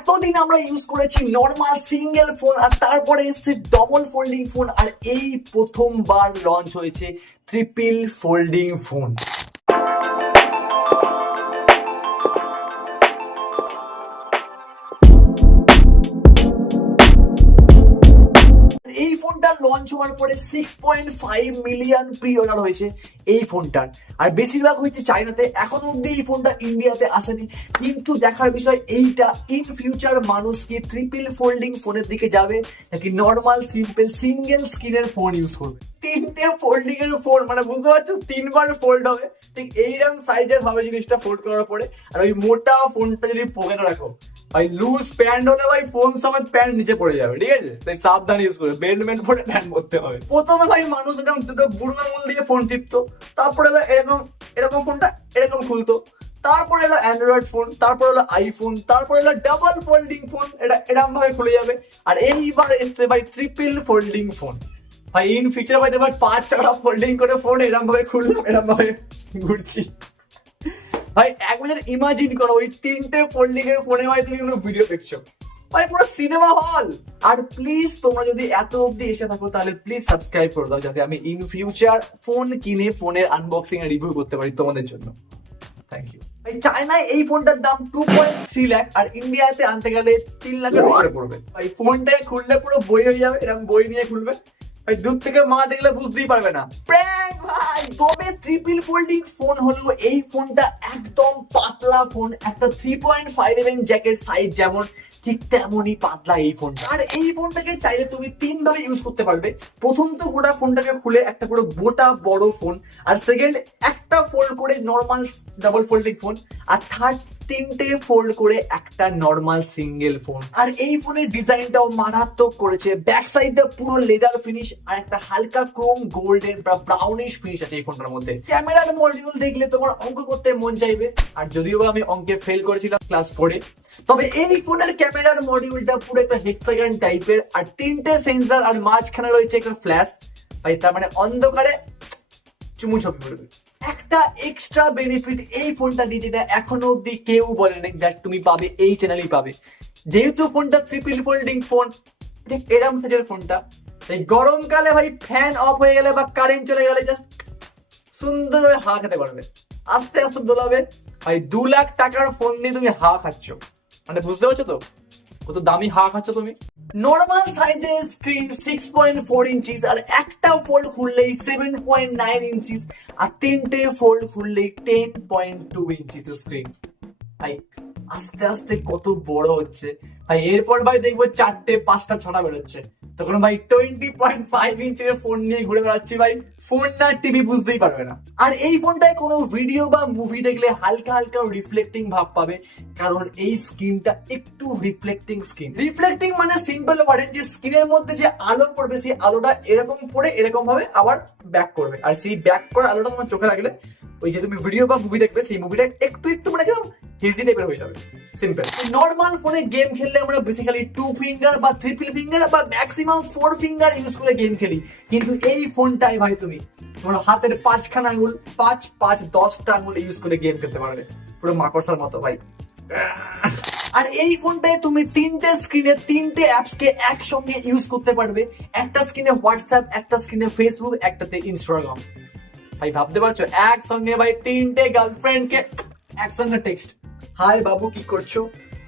এতদিন আমরা ইউজ করেছি নর্মাল সিঙ্গেল ফোন, আর তারপরে এসছে ডবল ফোল্ডিং ফোন, আর এই প্রথমবার লঞ্চ হয়েছে ট্রিপল ফোল্ডিং ফোন। এই ফোনটা লঞ্চ হওয়ার পরে 6.5 মিলিয়ন প্রি অর্ডার হয়েছে এই ফোনটার, আর বেশিরভাগ হয়েছে চায়নাতে। এখনো অব্দি এই ফোনটা ইন্ডিয়াতে আসেনি, কিন্তু দেখার বিষয় এইটা ইন ফিউচার মানুষ কি ট্রিপল ফোল্ডিং ফোনের দিকে যাবে নাকি নর্মাল সিম্পল সিঙ্গেল স্ক্রিনের ফোন ইউজ করবে। তিনটে ফোল্ডিং এর ফোন, মানে বুঝতে পারছো, তিনবার ফোল্ড হবে, ঠিক এইরকম সাইজের হবে জিনিসটা ফোল্ড করার পরে। আর ওই মোটা ফোনটা যদি পকেটে রাখো ভাই, লুজ প্যান্ট হলে ভাই ফোন সমেত প্যান্ট নিচে পড়ে যাবে, ঠিক আছে? তাই সাবধানে ইউজ করবে, বেল্ট পরে প্যান্ট পরতে হবে। প্রথমে ভাই মানুষ এরকম দুটো বুড়ো আঙুল দিয়ে ফোন টিপতো, তারপরে এরকম এরকম ফোনটা এরকম খুলতো, তারপরে এলো অ্যান্ড্রয়েড ফোন, তারপরে এলো আইফোন, তারপরে এলো ডাবল ফোল্ডিং ফোন, এটা এরকম ভাবে খুলে যাবে। আর এইবার এসছে ভাই ট্রিপল ফোল্ডিং ফোন। ভাই ইন ফিউচার ভাই দেখবার 5-6টা ফোল্ডিং করে ফোন এরকম ভাবে খুললাম, এরকম ভাবে ঘুরছি। ভাই এক বছর ইমাজিন করো ওই তিনটে ফোল্ডিং এর ফোনে ভাই তুমি কোনো ভিডিও দেখছো, ভাই পুরো সিনেমা হল। আর প্লিজ তোমরা যদি এত অব্দি এসে থাকো তাহলে প্লিজ সাবস্ক্রাইব করে দাও, যাতে আমি ইন ফিউচার ফোন কিনে ফোনের আনবক্সিং এর রিভিউ করতে পারি তোমাদের জন্য। Thank you. ভাই চায়নায় এই ফোনটার দাম 2.3 লাখ, আর ইন্ডিয়াতে আনতে গেলে 3 লাখের উপরে পড়বে। ভাই ফোনটাকে খুললে পুরো বই হয়ে যাবে, এরকম বই নিয়ে খুলবে, ভাই দূর থেকে মা দেখলে বুঝতেই পারবে না। প্র্যাঙ্ক ভাই। তবে ট্রিপল ফোল্ডিং ফোন হলো এই ফোনটা একদম পাতলা ফোন, একটা 3.5 mm জ্যাকেট সাইজ যেমন ঠিক তেমনই পাতলা এই ফোনটা। আর এই ফোনটাকে চাইলে তুমি 3 ভাবে ইউজ করতে পারবে। প্রথম তো গোটা ফোনটাকে খুলে একটা পুরো গোটা বড় ফোন, আর সেকেন্ড একটা ফোল্ড করে নর্মাল ডাবল ফোল্ডিং ফোন, আর থার্ড 3টে ফোল্ড করে একটা নর্মাল সিঙ্গেল ফোন। আর এই ফোনের ডিজাইনটাও মারাত্মক করেছে, ব্যাক সাইডটা পুরো লেদার ফিনিশ আর একটা হালকা ক্রোম গোল্ডেন বা ব্রাউনিশ ফিনিশ আছে এই ফোনটার মধ্যে। ক্যামেরার মডিউল দেখলে তোমার অঙ্ক করতে মন চাইবে, আর যদিও আমি অঙ্কে ফেল করেছিলাম ক্লাস 4-এ, তবে এই ফোনের ক্যামেরার মডিউলটা পুরো একটা হেক্সাগন টাইপের, আর 3টে সেন্সর, আর মাঝখানে রয়েছে একটা ফ্ল্যাশ। ভাই তার মানে অন্ধকারে চুমু ছবি পড়বে। একটা এক্সট্রা বেনিফিট এই ফোনটা দিয়ে, যেটা এখনো অব্দি কেউ বলেনি, জাস্ট তুমি পাবে এই চ্যানেলই পাবে। যেহেতু ফোনটা ট্রিপল ফোল্ডিং ফোন, ঠিক এরম সাইজের ফোনটা, তাই গরমকালে ভাই ফ্যান অফ হয়ে গেলে বা কারেন্ট চলে গেলে জাস্ট সুন্দরভাবে হাওয়া খেতে পারবে, আস্তে আস্তে দোলাবে। ভাই 2 লাখ টাকার ফোন নিয়ে তুমি হাওয়া খাচ্ছ, মানে বুঝতে পারছো তো কত দামি হাওয়া খাচ্ছ তুমি। নর্মাল সাইজের স্ক্রিন 6.4 ইঞ্চিস, আর একটা ফোল্ড খুললেই 7.9 ইঞ্চিস, আর 3টে ফোল্ড খুললেই 10.2 ইঞ্চিস স্ক্রিন। ভাই আস্তে আস্তে কত বড় হচ্ছে ভাই। এরপর ভাই দেখবো 4টে 5টা 6টা বেরোচ্ছে, তখন ভাই 20.5 ইঞ্চের ফোন নিয়ে ঘুরে বেড়াচ্ছি ভাই, ফোন না টিভি বুঝতেই পারবে না। আর এই ফোনটায় কোনো ভিডিও বা মুভি দেখলে হালকা হালকা রিফ্লেক্টিং ভাব পাবে, কারণ এই স্ক্রিনটা একটু রিফ্লেক্টিং স্ক্রিন। রিফ্লেক্টিং মানে সিম্পল ওয়ার্ডে যে স্ক্রিনের মধ্যে যে আলো পড়বে, সেই আলোটা এরকম পড়ে এরকম ভাবে আবার ব্যাক করবে, আর সেই ব্যাক করা আলোটা তোমার চোখে লাগলে ওই যে তুমি ভিডিও বা মুভি দেখবে, সেই মুভিটা একটু একটু মানে একদম হেজি টাইপের হয়ে যাবে। সিম্পল। নর্মাল ফোনে গেম খেললে আমরা বেসিক্যালি 2 ফিঙ্গার বা ট্রিপল ফিঙ্গার বা ম্যাক্সিমাম 4 ফিঙ্গার ইউজ করে গেম খেলি, কিন্তু এই ফোনটাই ভাই তুমি তোমার হাতের 5খানা আঙুল, 5-10টা আঙুল ইউজ করে গেম খেলতে পারবে, পুরো মাকড়সার মতো ভাই। আর এই ফোনটায় তুমি 3টে স্ক্রিনে 3টে অ্যাপস কে একসঙ্গে ইউজ করতে পারবে। একটা স্ক্রিনে হোয়াটসঅ্যাপ, একটা স্ক্রিনে ফেসবুক, একটাতে ইনস্টাগ্রাম। ভাই ভাবতে পারছো একসঙ্গে ভাই 3টে গার্লফ্রেন্ড কে একসঙ্গে টেক্সট, হাই বাবু কি করছো,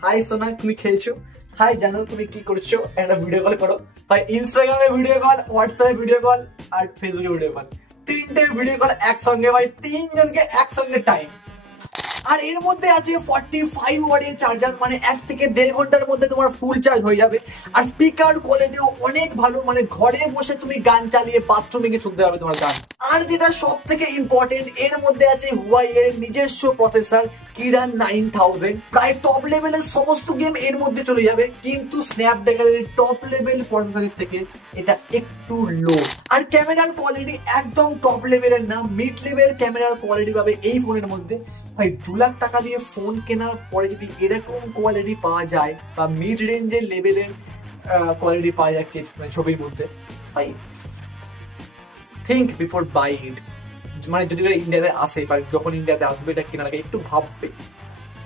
হাই সোনা তুমি খেলছো, হাই জানো তুমি কি করছো, একটা ভিডিও কল করো ভাই। ইনস্টাগ্রামে ভিডিও কল, হোয়াটসঅ্যাপে ভিডিও কল, আর ফেসবুকে ভিডিও কল, 3টে ভিডিও কল একসঙ্গে ভাই, 3 জনকে একসঙ্গে টাইম। আর এর মধ্যে আছে 45 ওয়াটের চার্জার, মানে 1 থেকে 1.5 ঘন্টার মধ্যে তোমার ফুল চার্জ হয়ে যাবে। আর স্পিকার কোয়ালিটিও অনেক ভালো, মানে ঘরে বসে তুমি গান চালিয়ে বাথরুমে গিয়ে শুনতে পারবে তোমার গান। আর যেটা সব থেকে ইম্পর্টেন্ট, এর মধ্যে আছে হুয়াই এর নিজস্ব প্রসেসর কিরান 9000। প্রায় টপ লেভেলের সমস্ত গেম এর মধ্যে চলে যাবে, কিন্তু স্ন্যাপড্রাগনের টপ লেভেল প্রসেসরের থেকে এটা একটু লো। আর ক্যামেরার কোয়ালিটি একদম টপ লেভেলের না, মিড লেভেল ক্যামেরার কোয়ালিটি পাবে এই ফোনের মধ্যে। ভাই 2 লাখ টাকা দিয়ে ফোন কেনার পরে যদি এরকম কোয়ালিটি পাওয়া যায়, বা মিড রেঞ্জের লেভেলের কোয়ালিটি পাওয়া যায় ছবির মধ্যে, ভাই থিঙ্ক বিফোর বাই ইট। মানে যদি ইন্ডিয়াতে আসে, বা যখন ইন্ডিয়াতে আসবে এটা কেনার আগে একটু ভাববে,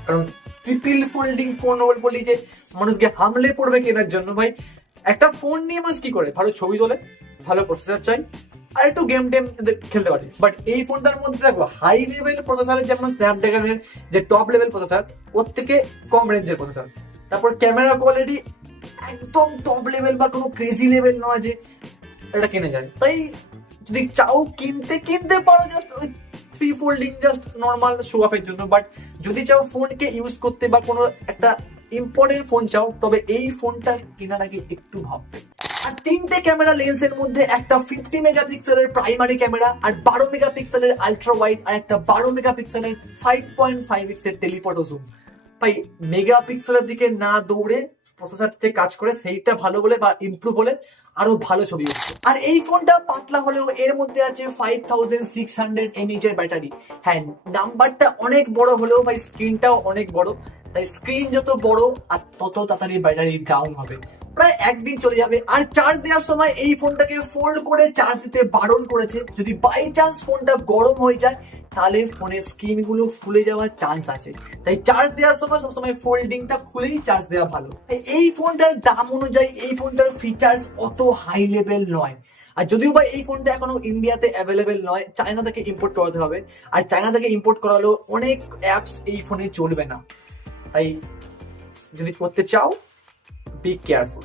কারণ ট্রিপল ফোল্ডিং ফোন বলি যে মানুষকে হামলে পড়বে কেনার জন্য। ভাই একটা ফোন নিয়ে মানুষ কি করে, ভালো ছবি তোলে, ভালো প্রসেসর চাই, আর একটু গেম টেম খেলতে পারি। বাট এই ফোনটার মধ্যে দেখো হাই লেভেল প্রসেসরের, যেমন স্ন্যাপড্রাগনের যে টপ লেভেল প্রসেসর, ওর থেকে কম রেঞ্জের প্রসেসর। তারপর ক্যামেরা কোয়ালিটি একদম টপ লেভেল বা কোনো ক্রেজি লেভেল নয় যে এটা কিনে যায়। তাই যদি চাও কিনতে পারো জাস্ট ওই three folding just normal show অফের জন্য। বাট যদি চাও ফোনকে ইউজ করতে বা কোনো একটা ইম্পর্টেন্ট ফোন চাও, তবে এই ফোনটা কেনার আগে একটু ভাববে। আর তিনটে ক্যামেরা লেন্সের মধ্যে একটা 50 মেগাপিক্সেলের প্রাইমারি ক্যামেরা, আর 12 মেগাপিক্সেলের আলট্রা ওয়াইড, আর একটা 12 মেগাপিক্সেলের 5.5x এর টেলিফটো জুম। ভাই মেগাপিক্সেলের দিকে না দৌড়ে প্রসেসর যে কাজ করে সেইটা ভালো বলে বা ইমপ্রুভ হলে আরো ভালো ছবি উঠছে। আর এই ফোনটা পাতলা হলেও এর মধ্যে আছে 5600 mAh এর ব্যাটারি। হ্যাঁ, নাম্বারটা অনেক বড় হলেও ভাই স্ক্রিনটাও অনেক বড়, তাই স্ক্রিন যত বড় আর তত তাড়াতাড়ি ব্যাটারি ডাউন হবে, প্রায় একদিন চলে যাবে। আর চার্জ দেওয়ার সময় এই ফোনটাকে ফোল্ড করে চার্জ দিতে বারণ করেছে। যদি বাই চান্স ফোনটা গরম হয়ে যায় তাহলে ফোনের স্ক্রিন গুলো ফুলে যাওয়ার চান্স আছে, তাই চার্জ দেওয়ার সময় সবসময় ফোল্ডিংটা খুলেই চার্জ দেওয়া ভালো। এই ফোনটার দাম অনুযায়ী এই ফোনটার ফিচার্স অত হাই লেভেল নয়। আর যদিও বা এই ফোনটা এখনো ইন্ডিয়াতে অ্যাভেলেবেল নয়, চায়না থেকে ইম্পোর্ট করাতে হবে। আর চায়না থেকে ইম্পোর্ট করালেও অনেক অ্যাপস এই ফোনে চলবে না, তাই যদি করতে চাও বি কেয়ারফুল।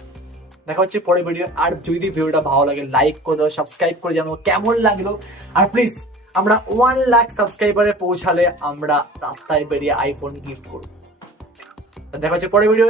দেখা হচ্ছে পরের ভিডিও। আর যদি ভিডিওটা ভালো লাগে লাইক করে দাও, সাবস্ক্রাইব করে জানো কেমন লাগলো। আর প্লিজ আমরা 1 লাখ সাবস্ক্রাইবারে পৌঁছালে আমরা রাস্তায় বেরিয়ে আইফোন গিফট করবো। দেখা হচ্ছে পরের ভিডিও।